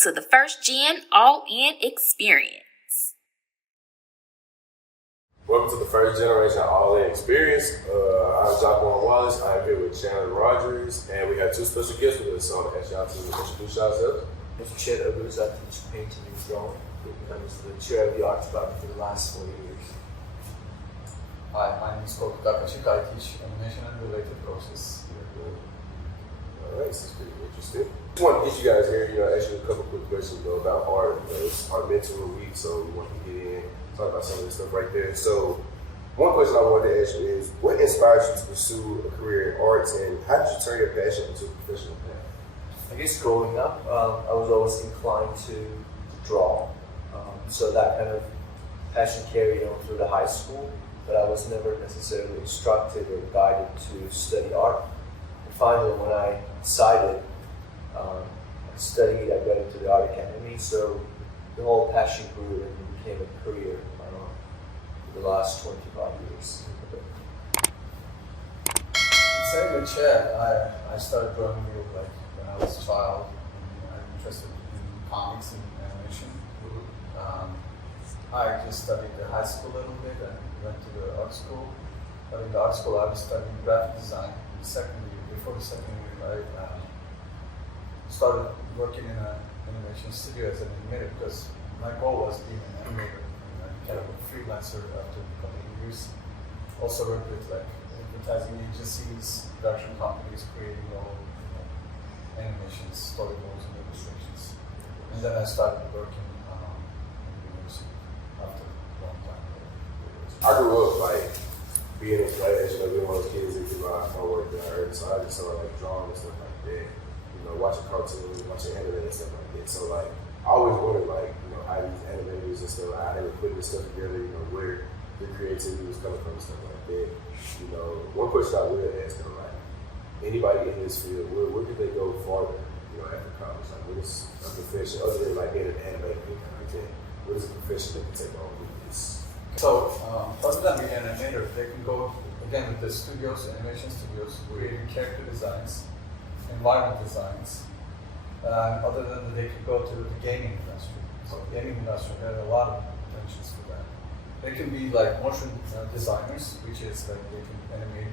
to the First Gen All-In Experience. Welcome to the First Generation All-In Experience. I'm Jacqueline Wallace. I'm here with Chandler Rogers, and we have two special guests with us. So I want to ask y'all to introduce yourselves. I'm Chet Oguz. I teach painting and drawing. I was the chair of the art department for the last 4 years. Hi, my name is Korkut Akacik. I teach animation and related courses here. All right, this is pretty interesting. Just want to get you guys here, ask you a couple quick questions about art. It's our mentor week, so we want to get in, talk about some of this stuff right there. So, one question I wanted to ask you is, what inspires you to pursue a career in arts, and how did you turn your passion into a professional path? I guess growing up, I was always inclined to draw. So that kind of passion carried on through the high school, but I was never necessarily instructed or guided to study art. And finally, when I decided studied, I got into the art academy, so the whole passion grew and became a career for the last 25 years. Same with Chet. I started drawing when I was a child. I'm interested in comics and animation. I just studied the high school a little bit and went to the art school. But in the art school, I was studying graphic design. Before the second year, I started working in an animation studio as an animator because my goal was being an animator. I became a freelancer after a couple of years. Also worked with advertising agencies, production companies, creating all animations, storyboards, and illustrations. And then I started working in university after a long time. I grew up being in class, being one of those kids that do my homework that I heard, so I just started drawing and stuff like that. Watching cartoons, watching anime and stuff like that. So I always wondered how these animators and stuff, how they were putting this stuff together, where the creativity was coming from and stuff like that. One question I would ask them, anybody in this field, where could they go farther, after college? What is a profession other than being an animator and things like that? What is a profession they can take on with this? So, other than being an animator, they can go again with the studios, animation studios, creating character designs, environment designs. Other than that, they could go to the gaming industry. So, gaming industry, there are a lot of potentials for that. They can be motion designers, which is they can animate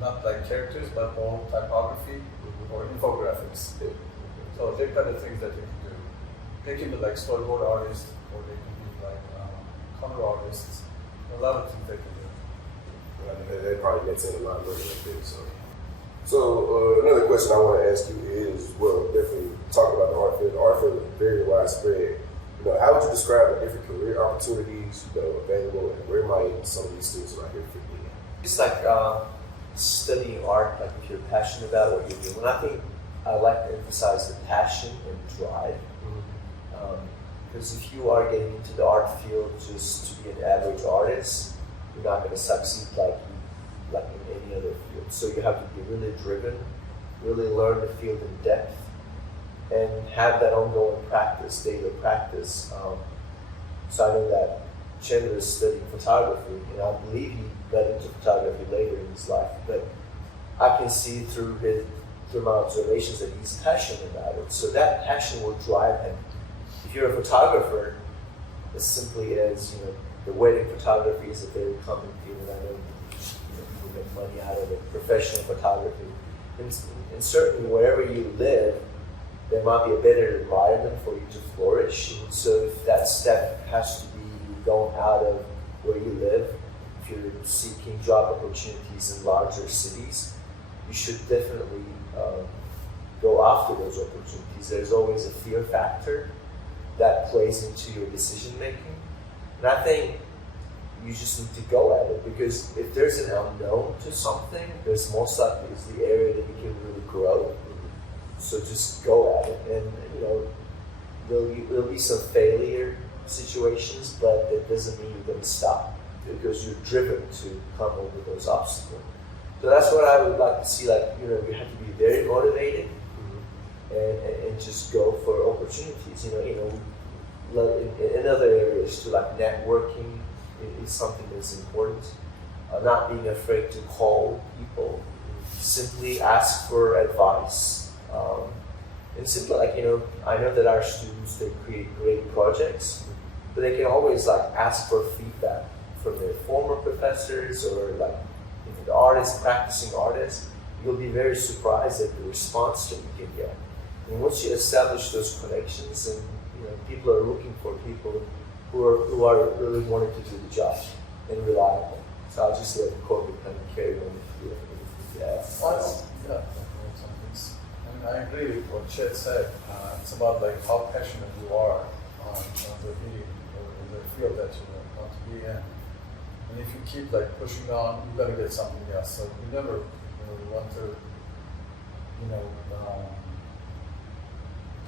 not characters, but all typography or infographics. So they're kind of things that they can do. They can be storyboard artists, or they can be color artists. A lot of things they can do. They probably get in a lot of work like this. So another question I want to ask you is, definitely talking about the art field. The art field is very widespread. How would you describe the different career opportunities available, and where might some of these students right here fit in? It's studying art, if you're passionate about what you're doing. I think I like to emphasize the passion and drive. Because if you are getting into the art field just to be an average artist, you're not going to succeed like in any other field. So you have to be really driven, really learn the field in depth, and have that ongoing practice, daily practice. So I know that Chandler is studying photography, and I believe he got into photography later in his life, but I can see through my observations that he's passionate about it. So that passion will drive him. If you're a photographer, as simply as the wedding photography is a very common field. I know people make money out of it. Professional photography, and certainly wherever you live, there might be a better environment for you to flourish. So if that step has to be going out of where you live, if you're seeking job opportunities in larger cities, you should definitely go after those opportunities. There's always a fear factor that plays into your decision making. And I think you just need to go at it, because if there's an unknown to something, there's most likely is the area that you can really grow. So just go at it. And there'll be some failure situations, but it doesn't mean you're going to stop, because you're driven to come over those obstacles. So that's what I would like to see. You have to be very motivated and just go for opportunities. In other areas too, networking is something that's important. Not being afraid to call people, simply ask for advice, And simply like, I know that our students, they create great projects, but they can always like ask for feedback from their former professors or like the artists, practicing artists. You'll be very surprised at the response that you can get. And once you establish those connections, and people are looking for people who are really wanting to do the job and reliable. So I'll just let Korkut kind of carry on if you Yeah, I agree with what Chet said. It's about like how passionate you are on the medium or the field that you want to be in. And if you keep like pushing on, you're gonna get something else. So you never want to,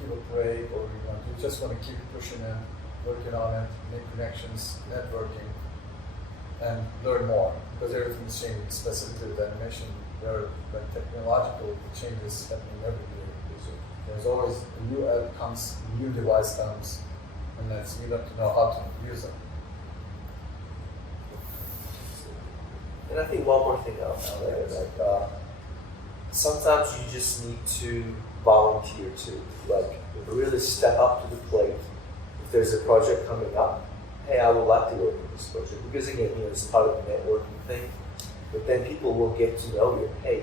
give a break, or you just want to keep pushing in, working on it, make connections, networking, and learn more, because everything's changing, specifically with animation. There are like technological changes happening every year. There's always a new app comes, a new device comes, and you have to know how to use them. And I think one more thing I'll add, like sometimes you just need to volunteer too, like really step up to the plate. If there's a project coming up, hey, I would like to work on this project, because again, it's part of the networking thing. But then people will get to know you. Hey,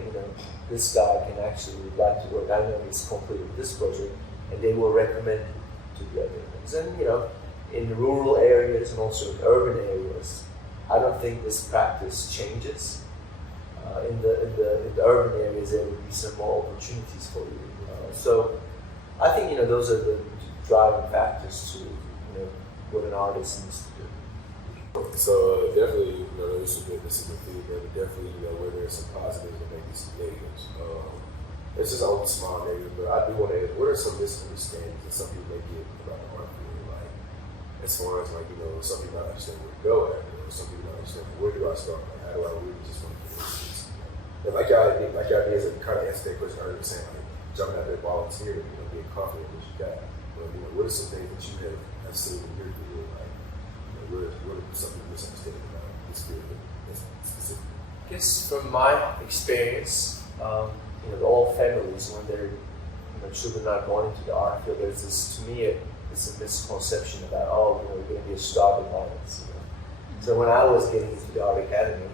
this guy can actually like to work. I know he's completed this project, and they will recommend you to the other things. And in rural areas and also in urban areas, I don't think this practice changes. In the urban areas, there will be some more opportunities for you. So I think those are the driving factors to what an artist needs to do. So definitely, this is a good feedback, but definitely, where there's some positives and maybe some negatives. It's just only small negatives, but I do want to ask, what are some misunderstandings that some people may get about the art field? Like, as far as some people don't understand where to go at, or some people don't understand where do I start? Like, how do I really just want to do this? And like y'all did as a kind of answer that question earlier, saying like jumping out there, volunteering, being confident in what you got. But what are some things that you have seen in your field? Like, what are some people misunderstanding about this field specifically? I guess from my experience, all families, when their children are going into the art field, there's this, to me, it's a misconception about, we're going to be a starving audience. So when I was getting into the art academy,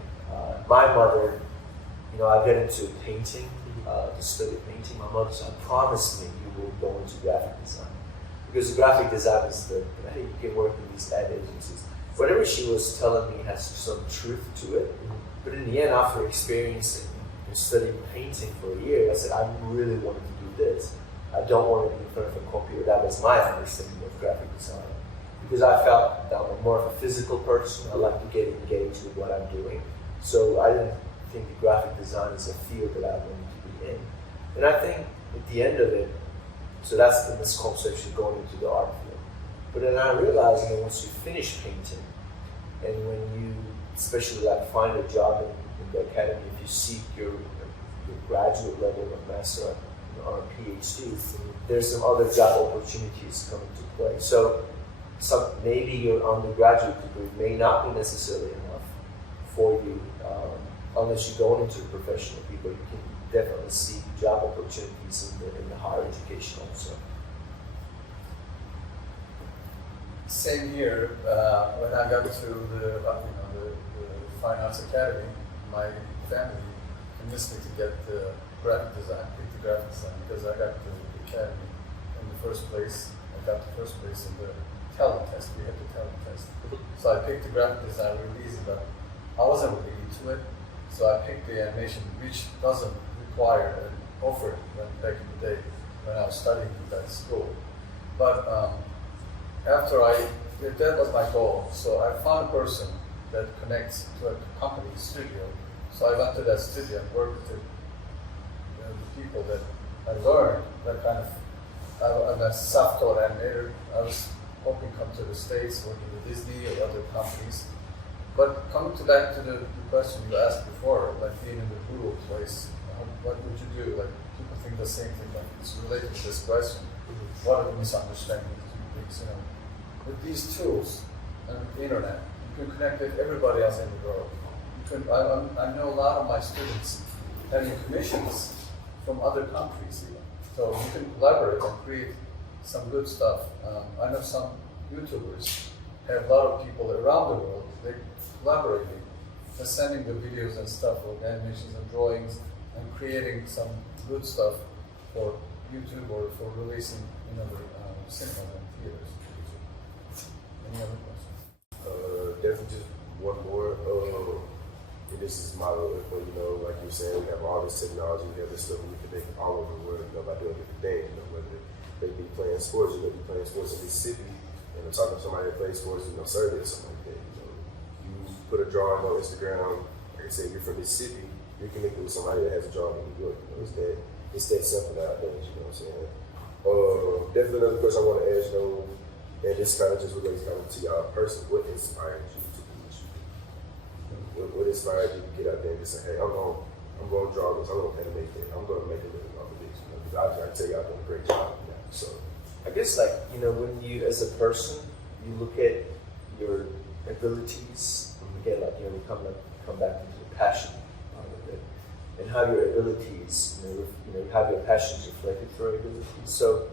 my mother, I got into painting, to study painting. My mother said, promised me you will go into graphic design. Because graphic design is hey, you can work in these ad agencies. Whatever she was telling me has some truth to it. But in the end, after experiencing and studying painting for a year, I said, I really wanted to do this. I don't want to be in front of a computer. That was my understanding of graphic design. Because I felt that I'm more of a physical person. I like to get engaged with what I'm doing. So I didn't think the graphic design is a field that I wanted to be in. And I think at the end of it, so that's the misconception going into the art field. But then I realized once you finish painting, and when you especially find a job in the academy, if you seek your graduate level of master or a PhD, there's some other job opportunities coming to play. So maybe your undergraduate degree may not be necessarily enough for you unless you go into a professional field, but you can definitely see job opportunities in the higher education also. Same here. When I got to the Fine Arts Academy, my family convinced me to get the graphic design, pick the graphic design, because I got the academy in the first place. I got the first place in the talent test. We had the talent test. So I picked the graphic design really easy, but I wasn't really into it. So I picked the animation, which doesn't require an offer back in the day when I was studying at that school. But that was my goal. So I found a person that connects to a company studio. So I went to that studio and worked with the people that I learned that kind of. I'm a self-taught animator. I was hoping to come to the States, working with Disney or other companies. But coming back to the question you asked before, like being in the rural place, what would you do? Like people think the same thing. Like it's related to this question. What are the misunderstandings? With these tools and the internet, you can connect with everybody else in the world. I know a lot of my students having commissions from other countries even. So you can collaborate and create some good stuff. I know some YouTubers have a lot of people around the world. They collaborating, sending the videos and stuff, or animations and drawings, and creating some good stuff for YouTube or for releasing in other cinemas and theaters. Any other questions? Definitely just one more. And this is my little info, like you said, we have all this technology, we have this stuff we can make all over the world, by doing different things, whether they be playing sports, you may be playing sports in Mississippi, and I'm talking to somebody that plays sports in Serbia or something like that. You put a drawing on Instagram, like I said, you're from Mississippi, you can make it with somebody that has a drawing in New York. It's that simple nowadays, you know what I'm saying? Definitely another question I want to ask, and this kind of just relates to y'all person, what inspired you to do what you do? What inspired you to get out there and just say, hey, I'm going to draw this, I'm going to animate it, I'm going to make a living off of this. Because I tell you, I've done a great job. So I guess when you, as a person, you look at your abilities, and again, we come back into the passion of it, and how your abilities, how your passions reflected through your abilities. So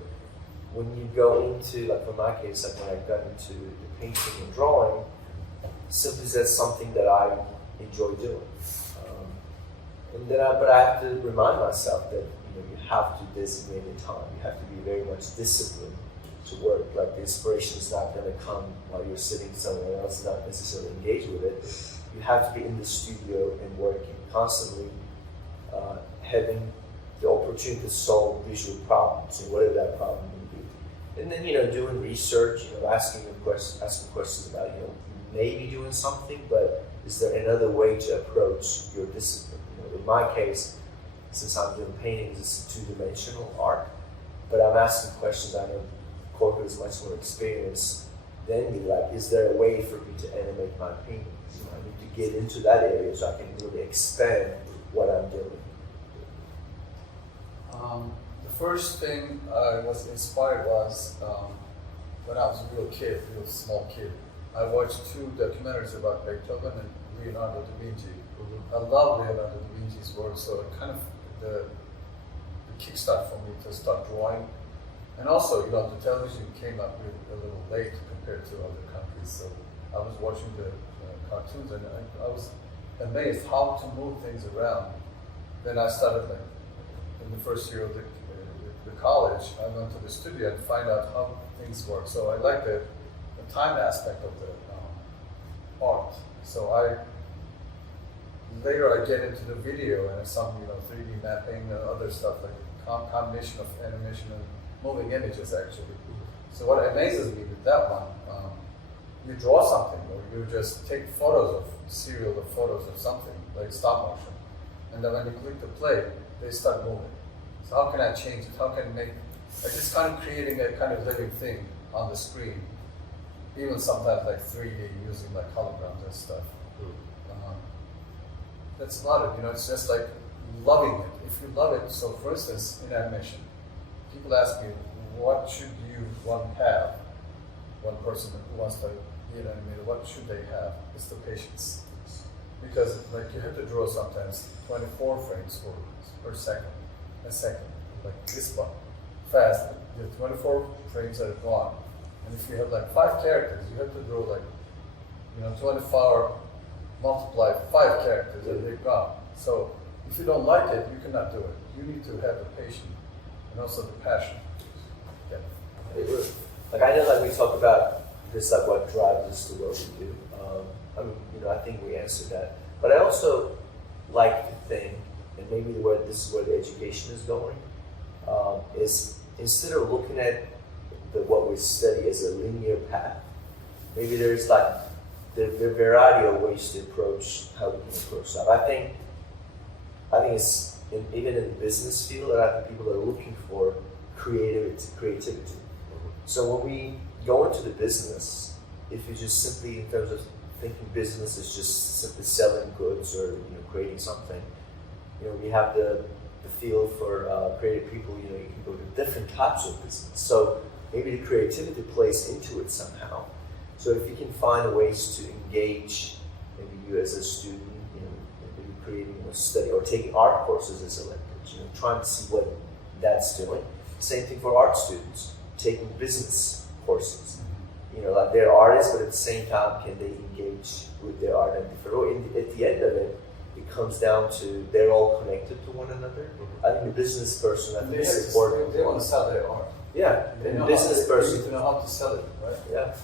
when you go into, for my case, when I got into the painting and drawing, simply that's something that I enjoy doing. But I have to remind myself that you have to designate the time. You have to be very much disciplined to work. Like the inspiration is not going to come while you're sitting somewhere else, not necessarily engaged with it. You have to be in the studio and working constantly, having the opportunity to solve visual problems, and whatever that problem may be. And then doing research, asking questions about maybe doing something, but is there another way to approach your discipline? In my case, since I'm doing paintings, it's a two-dimensional art, but I'm asking questions. I know Korkut is much more experienced than me. Is there a way for me to animate my paintings? I need to get into that area so I can really expand what I'm doing. The first thing I was inspired was when I was a real small kid. I watched 2 documentaries about Beethoven and Leonardo da Vinci. I love Leonardo da Vinci's work, so it kind of the kickstart for me to start drawing. And also, the television came up a little late compared to other countries, so I was watching the cartoons and I was amazed how to move things around. Then I started, in the first year of the college, I went to the studio and find out how things work. So I like the time aspect of the art. So later I get into the video and some 3D mapping and other stuff, like a combination of animation and moving images actually. So what amazes me with that one, you draw something or you just take serial of photos of something, like stop motion, and then when you click the play, they start moving. So how can I change it? How can I make, just kind of creating a kind of living thing on the screen, even sometimes 3D using holograms and stuff. That's about it, it's just loving it. If you love it, so for instance, in animation, people ask me, what should you have? One person who wants to be an animator, what should they have? It's the patience. Because you have to draw sometimes 24 frames per second, a second, like this one, fast. The 24 frames are gone. And if you have 5 characters, you have to draw 24 multiply 5 characters and they're gone. So if you don't like it, you cannot do it. You need to have the patience and also the passion. Yeah. I know we talk about this, what drives us to what we do. I think we answered that. But I also like to think, and maybe this is where the education is going, is instead of looking at what we study as a linear path, maybe there's the variety of ways to approach how we can approach stuff. I think it's even in the business field, I think people are looking for creativity. So when we go into the business, if you just simply, in terms of thinking business is just simply selling goods or creating something, we have the field for creative people. You can go to different types of business. So maybe the creativity plays into it somehow. So if you can find ways to engage, maybe you as a student, maybe creating a study or taking art courses as electives, trying to see what that's doing. Same thing for art students, taking business courses. You know, like they're artists, but at the same time, can they engage with their art and at the end of it, it comes down to they're all connected to one another. I think the business person, I think is important. They want to sell their art. Yeah, They and know the business they person. need to know how to sell it, right? Yeah.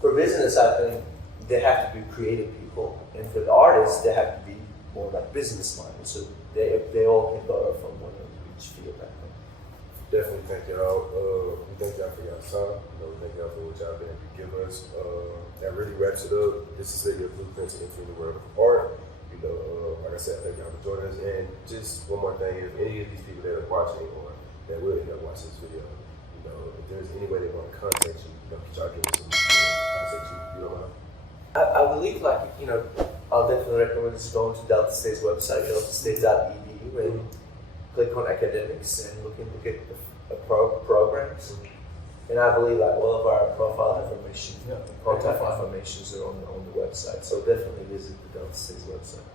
For business, I think they have to be creative people, and for the artists, they have to be more like business minded. So they all can borrow from one of each field. I think. Definitely thank y'all. We thank y'all for y'all's time. You know, we thank y'all for what y'all been able to give us. That really wraps it up. This is your blueprint to entering the world of art. You know, like I said, thank y'all for joining us. And just one more thing, if any of these people that are watching or that will end up watching this video, you know, if there's any way they want to contact you, you know, could y'all give us some contact you don't know? I believe, like, you know, I'll definitely recommend just going to Delta State's website, deltastate.edu, and click on academics and look at the programs. And I believe like all of our profile information, contact informations are on the website. So definitely visit the Delta State's website.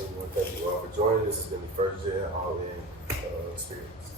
We want to thank you all for joining. This has been the first gen all-in experience.